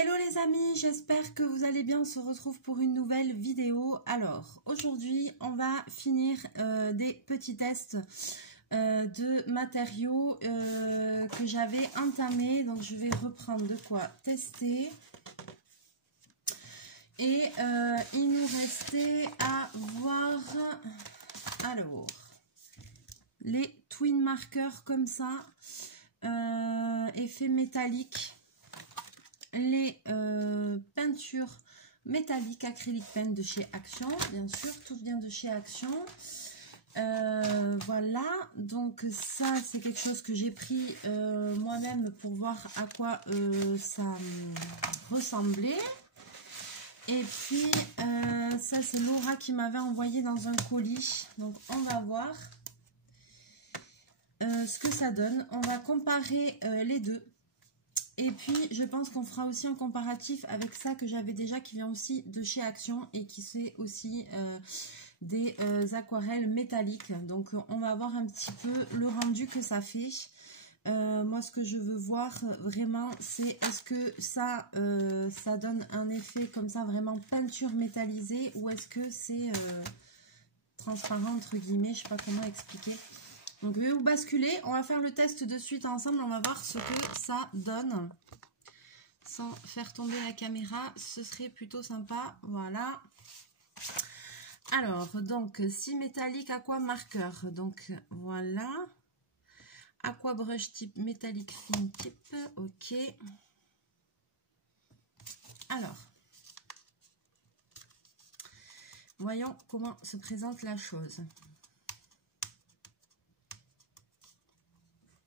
Hello les amis, j'espère que vous allez bien, on se retrouve pour une nouvelle vidéo. Alors, aujourd'hui, on va finir des petits tests de matériaux que j'avais entamés. Donc, je vais reprendre de quoi tester. Et il nous restait à voir, alors, les twin markers comme ça, effet métallique. Les peintures métalliques acrylique pen de chez Action, bien sûr, tout vient de chez Action. Voilà, donc ça c'est quelque chose que j'ai pris moi-même pour voir à quoi ça ressemblait. Et puis ça c'est Laura qui m'avait envoyé dans un colis, donc on va voir ce que ça donne. On va comparer les deux. Et puis, je pense qu'on fera aussi un comparatif avec ça que j'avais déjà, qui vient aussi de chez Action et qui c'est aussi des aquarelles métalliques. Donc, on va voir un petit peu le rendu que ça fait. Moi, ce que je veux voir vraiment, c'est est-ce que ça, ça donne un effet comme ça, vraiment peinture métallisée, ou est-ce que c'est transparent, entre guillemets, je ne sais pas comment expliquer. Donc, je vais vous basculer. On va faire le test de suite ensemble. On va voir ce que ça donne. Sans faire tomber la caméra, ce serait plutôt sympa. Voilà. Alors, donc, si métallique, aqua marqueur. Donc, voilà. Aqua brush type métallique fin type. OK. Alors, voyons comment se présente la chose.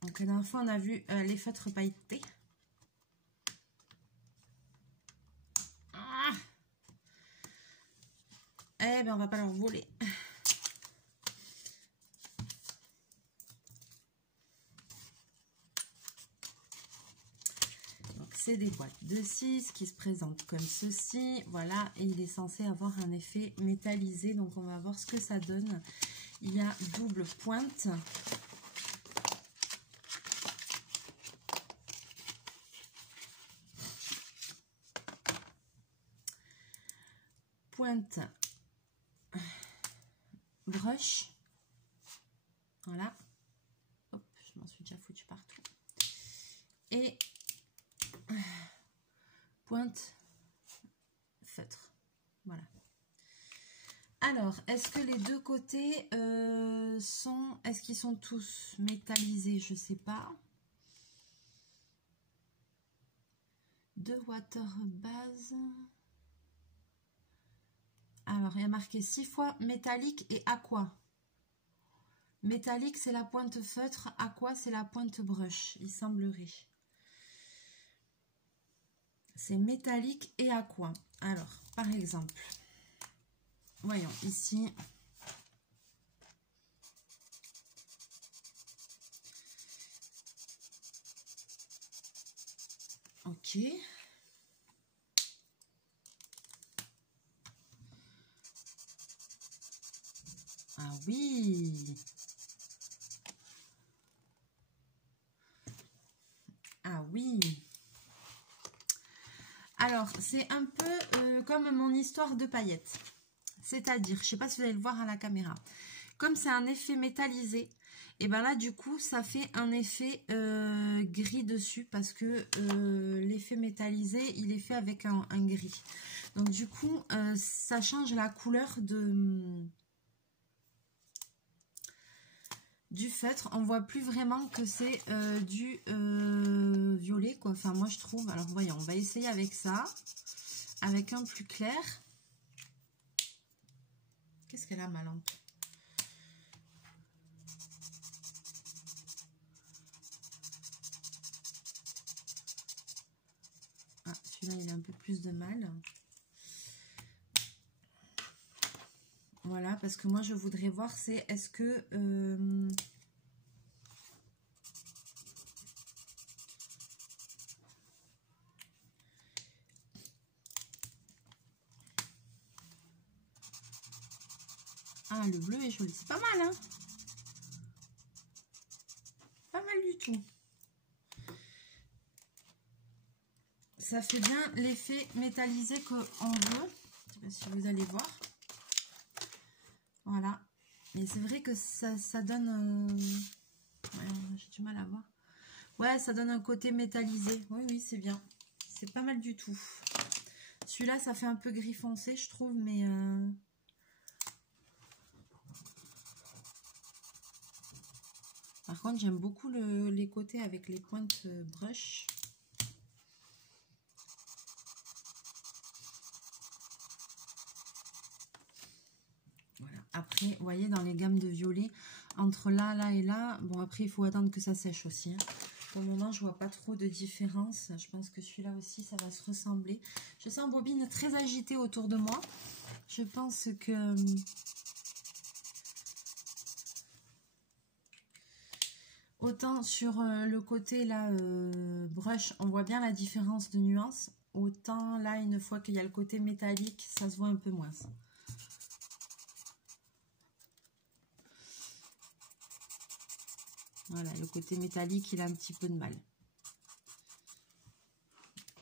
Donc, la dernière fois, on a vu les feutres pailletés. Ah, eh bien, on va pas leur voler. Donc, c'est des boîtes de 6 qui se présentent comme ceci. Voilà, et il est censé avoir un effet métallisé. Donc, on va voir ce que ça donne. Il y a double pointe. Pointe brush, voilà, hop, je m'en suis déjà foutu partout, et pointe feutre, voilà. Alors, est-ce que les deux côtés est-ce qu'ils sont tous métallisés? Je sais pas. Deux water base. Alors, il y a marqué 6 fois métallique et aqua. Métallique, c'est la pointe feutre. Aqua, c'est la pointe brush, il semblerait. C'est métallique et aqua. Alors, par exemple, voyons ici. OK. Ah oui. Ah oui. Alors, c'est un peu comme mon histoire de paillettes. C'est-à-dire, je ne sais pas si vous allez le voir à la caméra. Comme c'est un effet métallisé, et bien là, du coup, ça fait un effet gris dessus parce que l'effet métallisé, il est fait avec un gris. Donc, du coup, ça change la couleur du feutre. On voit plus vraiment que c'est du violet, quoi. Enfin, moi, je trouve. Alors, voyons, on va essayer avec ça, avec un plus clair. Qu'est-ce qu'elle a, ma lampe? Ah, celui-là, il a un peu plus de mal. Voilà, parce que moi, je voudrais voir, c'est est-ce que... Ah, le bleu est joli. C'est pas mal, hein? Pas mal du tout. ça fait bien l'effet métallisé qu'on veut. Je sais pas si vous allez voir. Voilà. Mais c'est vrai que ça donne... ouais, j'ai du mal à voir. Ouais, ça donne un côté métallisé. Oui, oui, c'est bien. C'est pas mal du tout. Celui-là, ça fait un peu gris foncé, je trouve, mais... Par contre, j'aime beaucoup les côtés avec les pointes brush. Voilà. Après, vous voyez, dans les gammes de violet, entre là, là et là, bon, après, il faut attendre que ça sèche aussi. Hein. Pour le moment, je vois pas trop de différence. Je pense que celui-là aussi, ça va se ressembler. Je sens bobine très agitée autour de moi. Je pense que... autant sur le côté là, brush, on voit bien la différence de nuance. Autant là, une fois qu'il y a le côté métallique, ça se voit un peu moins. Voilà, le côté métallique, il a un petit peu de mal.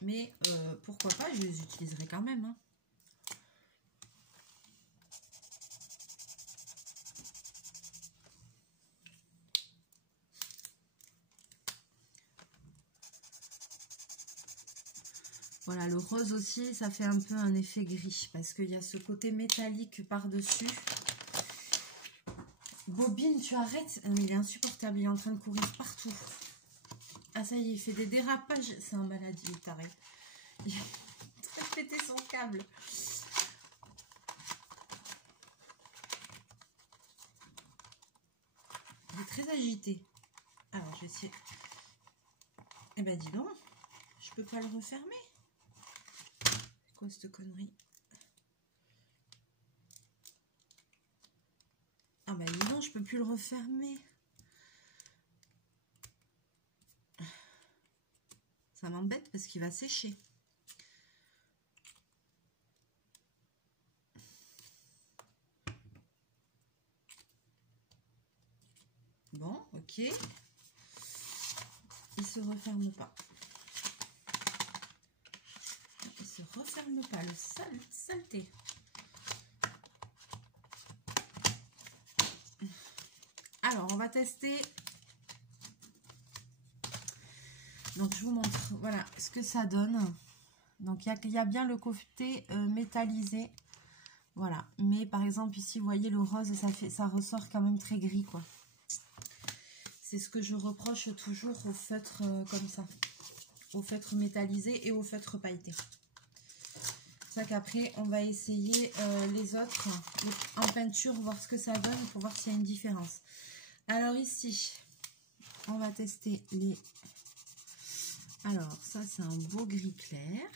Mais pourquoi pas, je les utiliserai quand même. Hein. Voilà, le rose aussi, ça fait un peu un effet gris parce qu'il y a ce côté métallique par-dessus. Bobine, tu arrêtes. Il est insupportable, il est en train de courir partout. Ah ça y est, il fait des dérapages. C'est un maladie, il est taré. Il est en train de péter son câble. Il est très agité. Alors, je vais essayer. Eh ben, dis donc, je peux pas le refermer. C'est quoi cette connerie? Ah ben, dis donc, je peux plus le refermer. Ça m'embête parce qu'il va sécher. Bon, ok. Il se referme pas. Il se referme pas, le saleté. Alors, on va tester. Donc, je vous montre, voilà, ce que ça donne. Donc, il y a bien le côté métallisé. Voilà. Mais, par exemple, ici, vous voyez, le rose, ça ressort quand même très gris, quoi. C'est ce que je reproche toujours au feutre comme ça. Au feutre métallisé et au feutre pailleté. C'est ça qu'après, on va essayer les autres en peinture, voir ce que ça donne pour voir s'il y a une différence. Alors ici, on va tester les... Alors, ça, c'est un beau gris clair.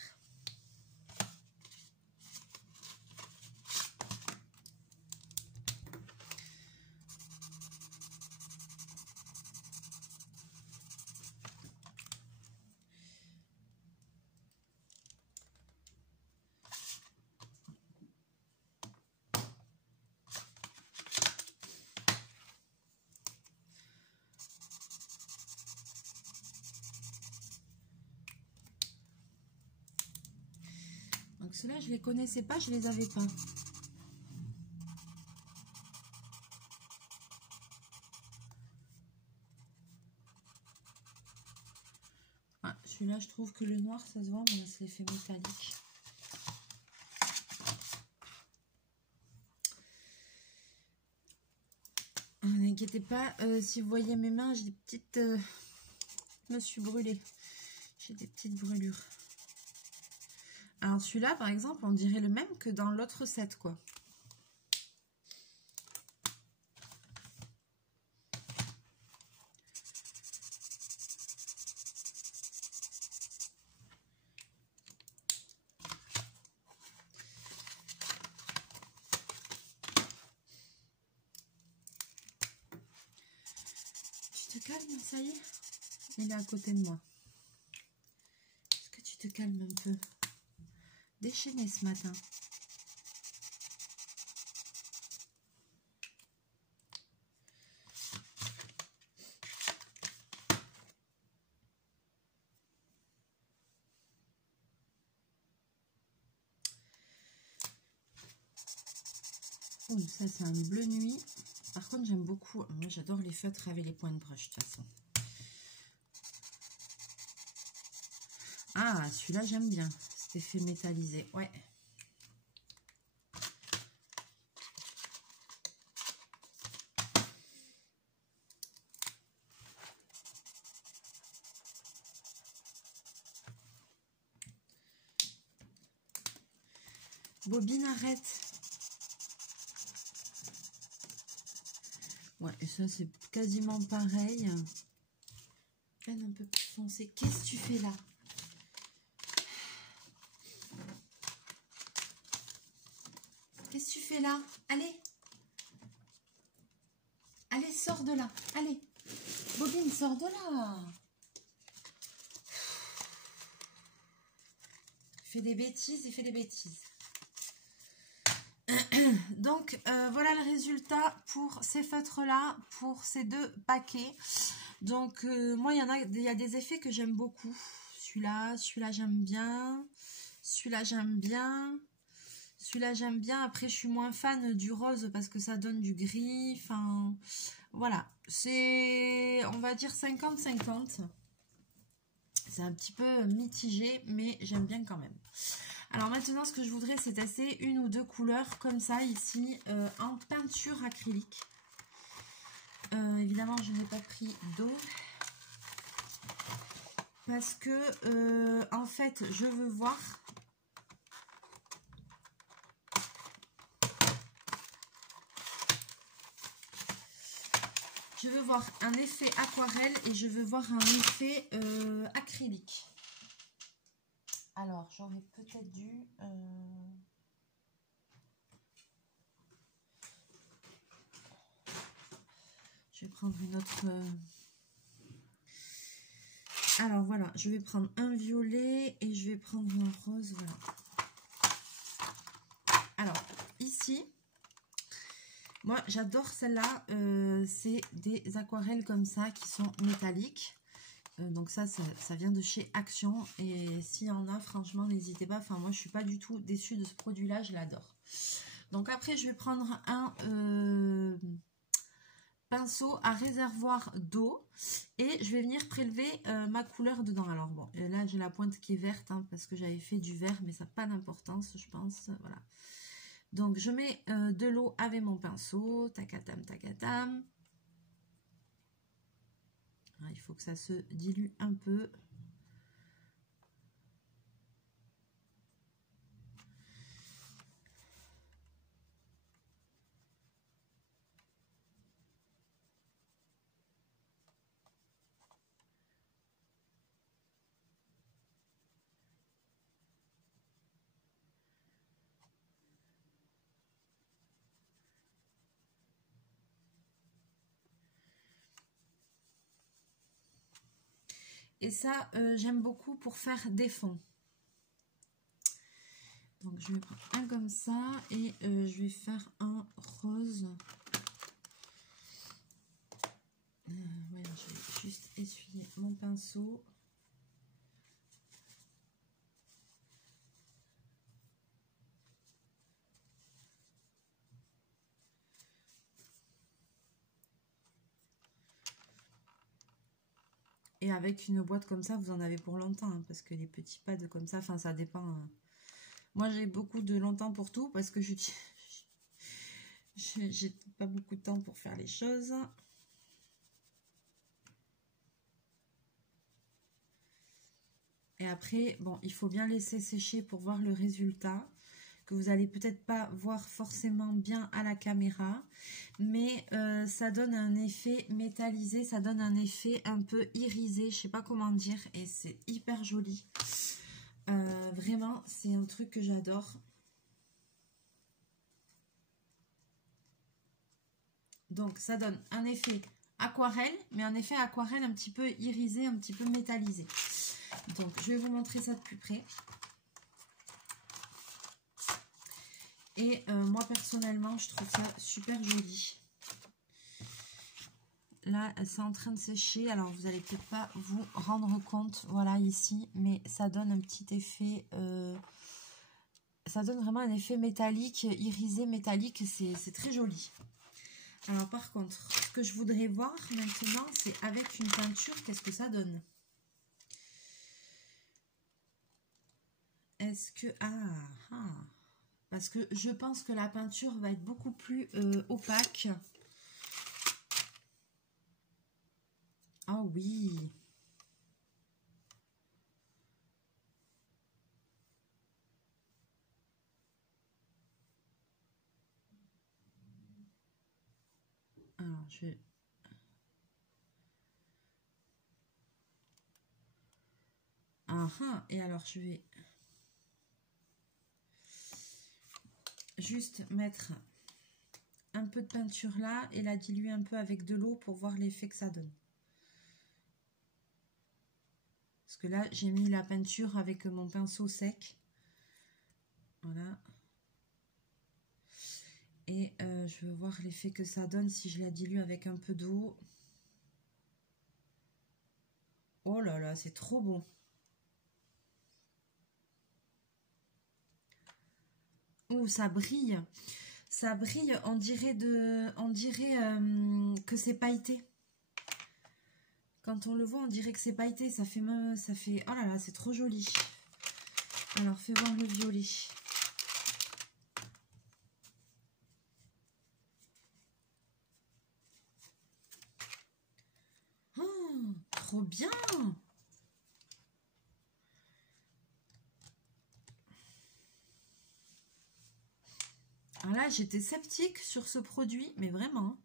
Donc ceux-là, je les connaissais pas, je les avais pas. Ah, celui-là, je trouve que le noir, ça se voit, mais c'est l'effet métallique. N'inquiétez pas, si vous voyez mes mains, j'ai des petites... je me suis brûlée. J'ai des petites brûlures. Alors celui-là, par exemple, on dirait le même que dans l'autre set, quoi. Tu te calmes, ça y est? Il est à côté de moi. Est-ce que tu te calmes un peu? Déchaîné ce matin. Oui, ça c'est un bleu nuit. Par contre, j'aime beaucoup. Moi, j'adore les feutres avec les points de brush, de toute façon. Ah, celui-là, j'aime bien. Cet effet métallisé. Ouais. Bobine, arrête. Ouais, et ça, c'est quasiment pareil. Peine un peu plus foncée. Qu'est-ce que tu fais là? Qu'est-ce que tu fais là? Allez. Allez, sors de là. Allez. Bobine, sors de là. Il fait des bêtises, il fait des bêtises. Donc, voilà le résultat pour ces feutres-là, pour ces deux paquets. Donc, moi, il y a des effets que j'aime beaucoup. Celui-là j'aime bien. Celui-là, j'aime bien. Celui-là, j'aime bien. Après, je suis moins fan du rose parce que ça donne du gris. Enfin, voilà. C'est, on va dire 50-50. C'est un petit peu mitigé, mais j'aime bien quand même. Alors maintenant, ce que je voudrais, c'est tester une ou deux couleurs comme ça, ici, en peinture acrylique. Évidemment, je n'ai pas pris d'eau. Parce que, en fait, je veux voir... Je veux voir un effet aquarelle et je veux voir un effet acrylique. Alors, j'aurais peut-être dû... Je vais prendre une autre... Alors, voilà. Je vais prendre un violet et je vais prendre un rose. Voilà. Alors, ici... Moi, j'adore celle-là. C'est des aquarelles comme ça qui sont métalliques. Donc ça vient de chez Action. Et s'il y en a, franchement, n'hésitez pas. Enfin, moi, je suis pas du tout déçue de ce produit-là. Je l'adore. Donc après, je vais prendre un pinceau à réservoir d'eau. Et je vais venir prélever ma couleur dedans. Alors bon, là, j'ai la pointe qui est verte. Hein, parce que j'avais fait du vert. Mais ça n'a pas d'importance, je pense. Voilà. Donc, je mets de l'eau avec mon pinceau. Tacatam, tacatam. Il faut que ça se dilue un peu. Et ça, j'aime beaucoup pour faire des fonds. Donc, je vais prendre un comme ça et je vais faire un rose. Voilà, je vais juste essuyer mon pinceau. Et avec une boîte comme ça, vous en avez pour longtemps. Hein, parce que les petits pads comme ça, enfin, ça dépend. Moi, j'ai beaucoup de longtemps pour tout parce que j'ai pas beaucoup de temps pour faire les choses. Et après, bon, il faut bien laisser sécher pour voir le résultat, que vous allez peut-être pas voir forcément bien à la caméra, mais ça donne un effet métallisé, ça donne un effet un peu irisé, je sais pas comment dire, et c'est hyper joli. Vraiment, c'est un truc que j'adore. Donc, ça donne un effet aquarelle, mais un effet aquarelle un petit peu irisé, un petit peu métallisé. Donc, je vais vous montrer ça de plus près. Et moi, personnellement, je trouve ça super joli. Là, c'est en train de sécher. Alors, vous n'allez peut-être pas vous rendre compte, voilà, ici. Mais ça donne un petit effet ça donne vraiment un effet métallique, irisé, métallique, c'est très joli. Alors par contre, ce que je voudrais voir maintenant, c'est avec une peinture, qu'est-ce que ça donne? Est-ce que... parce que je pense que la peinture va être beaucoup plus opaque. Ah oui. Alors, je vais... et alors je vais juste mettre un peu de peinture là et la diluer un peu avec de l'eau pour voir l'effet que ça donne. Parce que là, j'ai mis la peinture avec mon pinceau sec. Voilà. Et je veux voir l'effet que ça donne si je la dilue avec un peu d'eau. Oh là là, c'est trop beau. Oh, ça brille. Ça brille, on dirait que c'est pailleté. Quand on le voit, on dirait que c'est pailleté. Ça fait... Oh là là, c'est trop joli. Alors, fais voir le violet. Oh, trop bien! Alors là, j'étais sceptique sur ce produit, mais vraiment.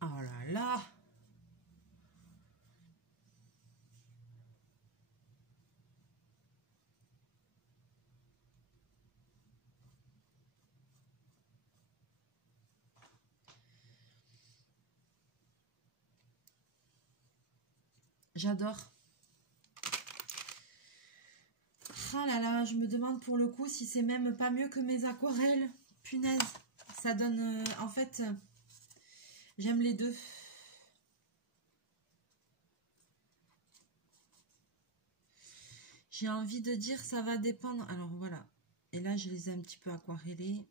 Oh là là! J'adore. Ah là là, je me demande pour le coup si c'est même pas mieux que mes aquarelles. Punaise, ça donne... en fait, j'aime les deux. J'ai envie de dire ça va dépendre. Alors voilà. Et là, je les ai un petit peu aquarellés.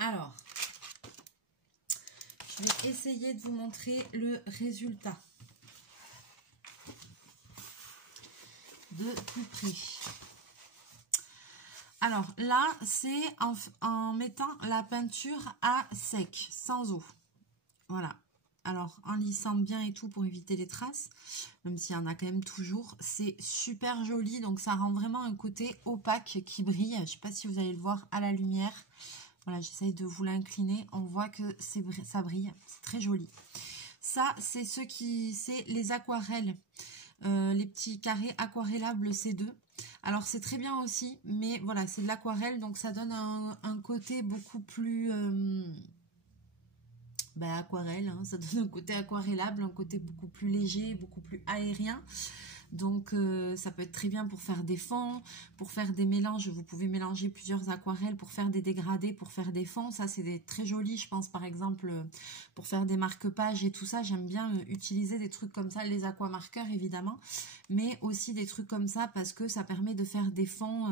Alors, je vais essayer de vous montrer le résultat de plus près. Alors là, c'est en mettant la peinture à sec, sans eau. Voilà. Alors, en lissant bien et tout pour éviter les traces, même s'il y en a quand même toujours, c'est super joli. Donc, ça rend vraiment un côté opaque qui brille. Je ne sais pas si vous allez le voir à la lumière. Voilà, j'essaye de vous l'incliner. On voit que ça brille. C'est très joli. Ça, c'est les aquarelles. Les petits carrés aquarellables C2. Alors, c'est très bien aussi, mais voilà, c'est de l'aquarelle. Donc, ça donne un côté beaucoup plus... aquarelle, hein, ça donne un côté aquarellable, un côté beaucoup plus léger, beaucoup plus aérien. Donc ça peut être très bien pour faire des fonds, pour faire des mélanges. Vous pouvez mélanger plusieurs aquarelles pour faire des dégradés, pour faire des fonds. Ça, c'est très joli, je pense, par exemple, pour faire des marque-pages et tout ça. J'aime bien utiliser des trucs comme ça, les aquamarqueurs, évidemment, mais aussi des trucs comme ça parce que ça permet de faire des fonds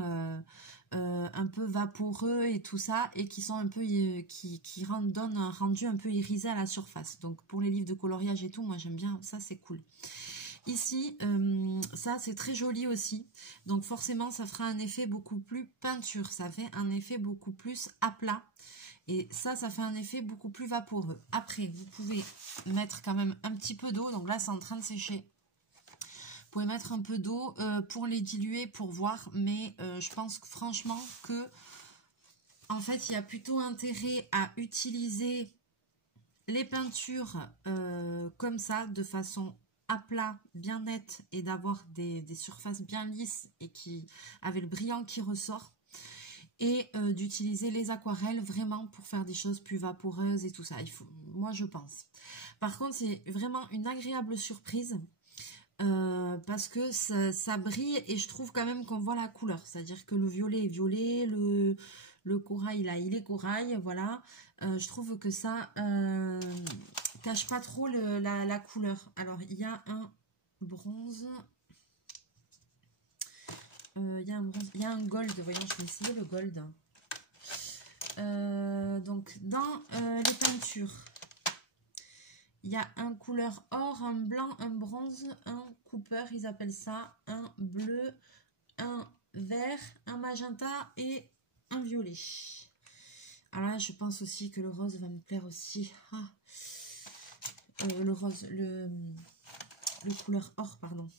un peu vaporeux et tout ça, et qui sont un peu donnent un rendu un peu irisé à la surface. Donc pour les livres de coloriage et tout, moi j'aime bien, ça c'est cool. Ici, ça c'est très joli aussi, donc forcément ça fera un effet beaucoup plus peinture, ça fait un effet beaucoup plus à plat, et ça fait un effet beaucoup plus vaporeux. Après, vous pouvez mettre quand même un petit peu d'eau, donc là c'est en train de sécher. Vous pouvez mettre un peu d'eau pour les diluer, pour voir, mais je pense que, franchement que en fait il y a plutôt intérêt à utiliser les peintures comme ça, de façon à plat, bien nette, et d'avoir des surfaces bien lisses et qui avec le brillant qui ressort, et d'utiliser les aquarelles vraiment pour faire des choses plus vaporeuses et tout ça. Moi je pense. Par contre, c'est vraiment une agréable surprise. Parce que ça brille et je trouve quand même qu'on voit la couleur, c'est-à-dire que le violet est violet, le corail là il est corail, voilà. Je trouve que ça cache pas trop la couleur. Alors il y a un bronze, il y a un gold, voyons, je vais essayer le gold. Donc dans les peintures, il y a un couleur or, un blanc, un bronze, un cooper, ils appellent ça, un bleu, un vert, un magenta et un violet. Alors là, je pense aussi que le rose va me plaire aussi. Ah. Le rose, le couleur or, pardon.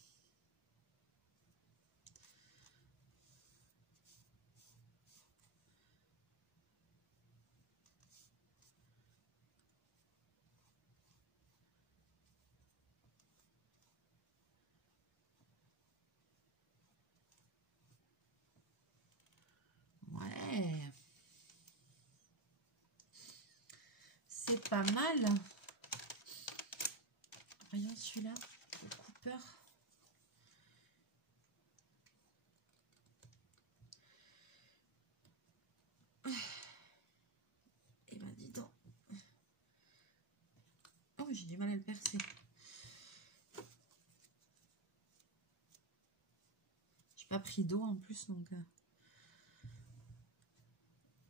Ouais. C'est pas mal. Voyons celui-là, le Cooper. Eh ben dis donc. Oh, j'ai du mal à le percer. J'ai pas pris d'eau en plus, donc...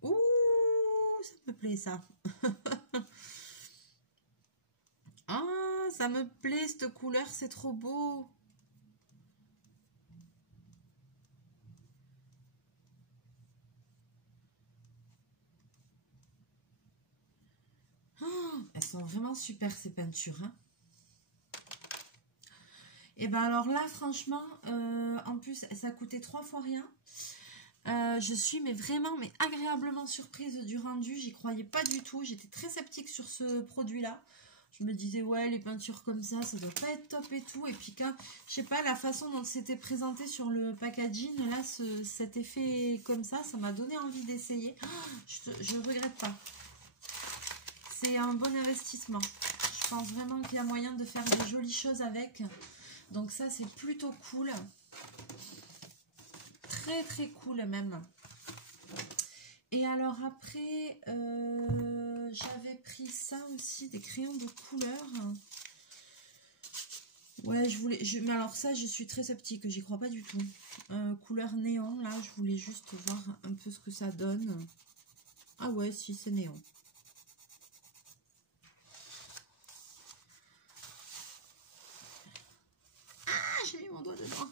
Ouh, ça me plaît ça. Ah, ça me plaît cette couleur, c'est trop beau. Oh, elles sont vraiment super ces peintures. Hein. Et ben alors là, franchement, en plus, ça a coûté 3 fois rien. Je suis vraiment agréablement surprise du rendu. J'y croyais pas du tout. J'étais très sceptique sur ce produit-là. Je me disais, ouais, les peintures comme ça doit pas être top et tout. Et puis quand, je sais pas, la façon dont c'était présenté sur le packaging, là, cet effet comme ça m'a donné envie d'essayer. Je ne regrette pas. C'est un bon investissement. Je pense vraiment qu'il y a moyen de faire de jolies choses avec. Donc ça, c'est plutôt cool. Très, très cool même. Et alors après, j'avais pris ça aussi, des crayons de couleur. Ouais, mais alors ça, je suis très sceptique, j'y crois pas du tout. Couleur néon, là, je voulais juste voir un peu ce que ça donne. Ah ouais, si, c'est néon. Ah, j'ai mis mon doigt dedans.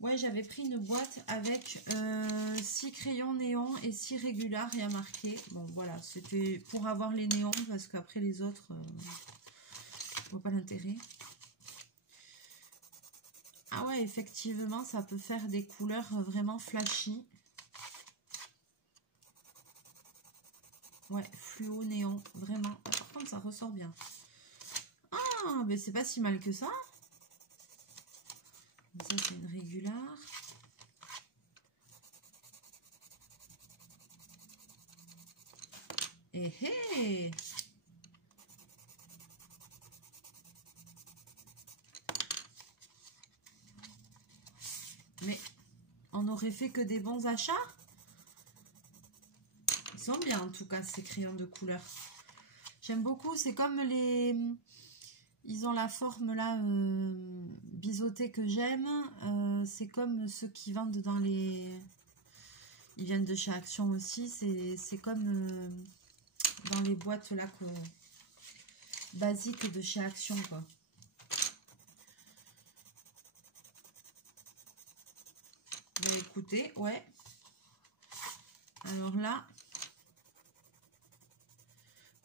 Ouais, j'avais pris une boîte avec 6 crayons néons et 6 régulars, rien marqué. Bon, voilà, c'était pour avoir les néons parce qu'après les autres, je vois pas l'intérêt. Ah ouais, effectivement, ça peut faire des couleurs vraiment flashy. Ouais, fluo, néon, vraiment. Par contre, ça ressort bien. Ah, mais c'est pas si mal que ça. Ça, c'est une régulare. Eh eh! Mais on aurait fait que des bons achats. Ils sont bien en tout cas ces crayons de couleur. J'aime beaucoup, c'est comme les... Ils ont la forme là biseautée que j'aime. C'est comme ceux qui vendent dans les... Ils viennent de chez Action aussi. C'est comme dans les boîtes là basiques de chez Action quoi. Mais écoutez, ouais. Alors là,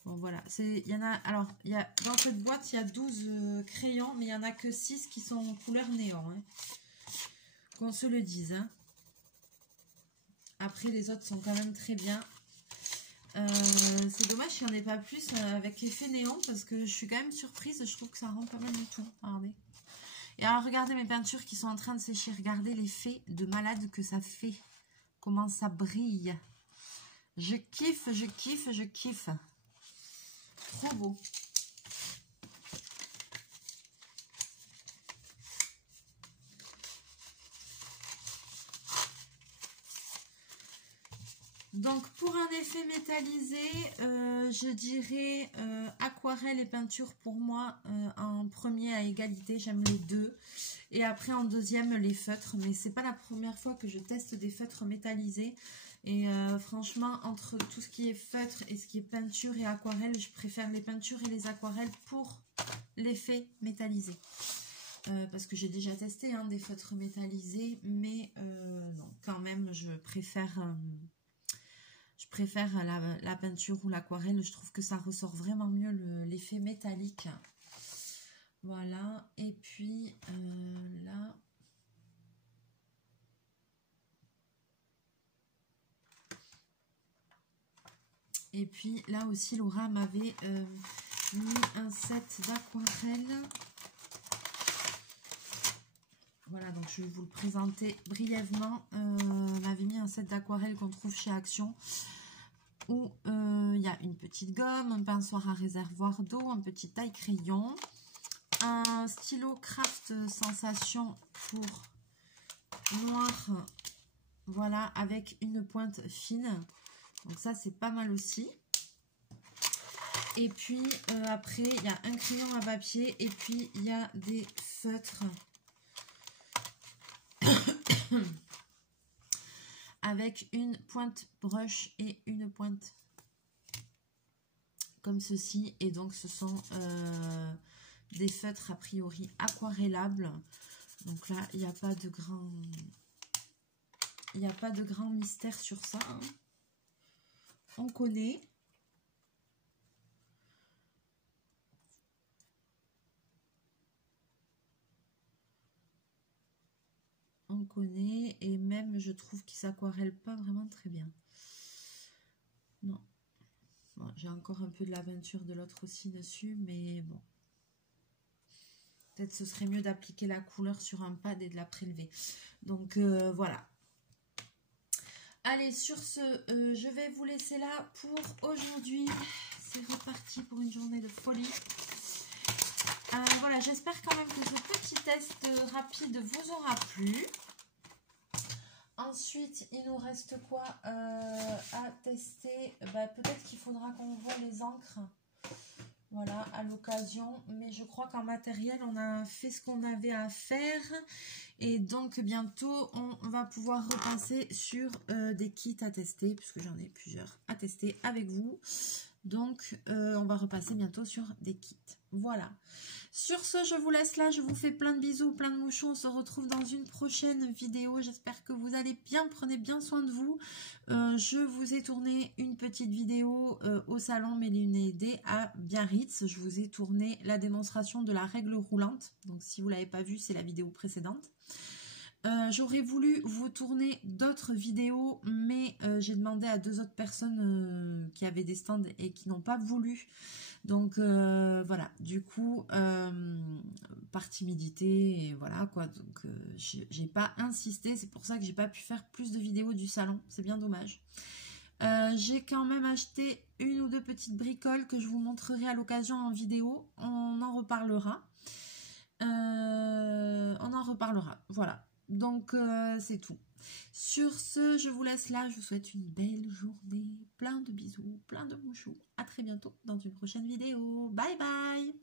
bon voilà, il y en a, alors il y a dans cette boîte il y a 12 crayons, mais il n'y en a que 6 qui sont couleur néon. Hein. Qu'on se le dise. Hein. Après, les autres sont quand même très bien. C'est dommage qu'il n'y en ait pas plus avec l'effet néon parce que je suis quand même surprise. Je trouve que ça rend pas mal du tout. Regardez. Et alors, regardez mes peintures qui sont en train de sécher. Regardez l'effet de malade que ça fait. Comment ça brille. Je kiffe, je kiffe, je kiffe. Trop beau. Donc, pour un effet métallisé, je dirais aquarelle et peinture pour moi en premier à égalité. J'aime les deux. Et après, en deuxième, les feutres. Mais c'est pas la première fois que je teste des feutres métallisés. Et franchement, entre tout ce qui est feutre et ce qui est peinture et aquarelle, je préfère les peintures et les aquarelles pour l'effet métallisé. Parce que j'ai déjà testé hein, des feutres métallisés. Mais non, quand même, je préfère la peinture ou l'aquarelle. Je trouve que ça ressort vraiment mieux l'effet métallique. Voilà. Et puis là. Et puis là aussi, Laura m'avait mis un set d'aquarelle. Voilà, donc je vais vous le présenter brièvement. On m'avait mis un set d'aquarelle qu'on trouve chez Action. Où il y a une petite gomme, un pinceau à réservoir d'eau, un petit taille-crayon, un stylo craft sensation pour noir, voilà, avec une pointe fine. Donc ça, c'est pas mal aussi. Et puis après, il y a un crayon à papier et puis il y a des feutres avec une pointe brush et une pointe comme ceci. Et donc ce sont des feutres a priori aquarellables. Donc là, il n'y a pas de grand mystère sur ça, hein. On connaît. On connaît et même je trouve qu'il s'aquarelle pas vraiment très bien. Non. Bon, j'ai encore un peu de la peinture de l'autre aussi dessus, mais bon. Peut-être ce serait mieux d'appliquer la couleur sur un pad et de la prélever. Donc voilà. Allez, sur ce, je vais vous laisser là pour aujourd'hui. C'est reparti pour une journée de folie. Voilà, j'espère quand même que ce petit test rapide vous aura plu. Ensuite, il nous reste quoi à tester? Peut-être qu'il faudra qu'on voit les encres. Voilà, à l'occasion. Mais je crois qu'en matériel, on a fait ce qu'on avait à faire. Et donc, bientôt, on va pouvoir repasser sur des kits à tester. Puisque j'en ai plusieurs à tester avec vous. Donc, on va repasser bientôt sur des kits. Voilà. Sur ce, je vous laisse là. Je vous fais plein de bisous, plein de mouchons. On se retrouve dans une prochaine vidéo. J'espère que vous allez bien. Prenez bien soin de vous. Je vous ai tourné une petite vidéo au salon Mélinée à Biarritz. Je vous ai tourné la démonstration de la règle roulante. Donc, si vous ne l'avez pas vue, c'est la vidéo précédente. J'aurais voulu vous tourner d'autres vidéos, mais j'ai demandé à 2 autres personnes qui avaient des stands et qui n'ont pas voulu. Donc voilà, du coup, par timidité, et voilà quoi. Donc j'ai pas insisté, c'est pour ça que j'ai pas pu faire plus de vidéos du salon. C'est bien dommage. J'ai quand même acheté 1 ou 2 petites bricoles que je vous montrerai à l'occasion en vidéo. On en reparlera. Voilà. Donc, c'est tout. Sur ce, je vous laisse là. Je vous souhaite une belle journée. Plein de bisous, plein de mouchous. À très bientôt dans une prochaine vidéo. Bye bye!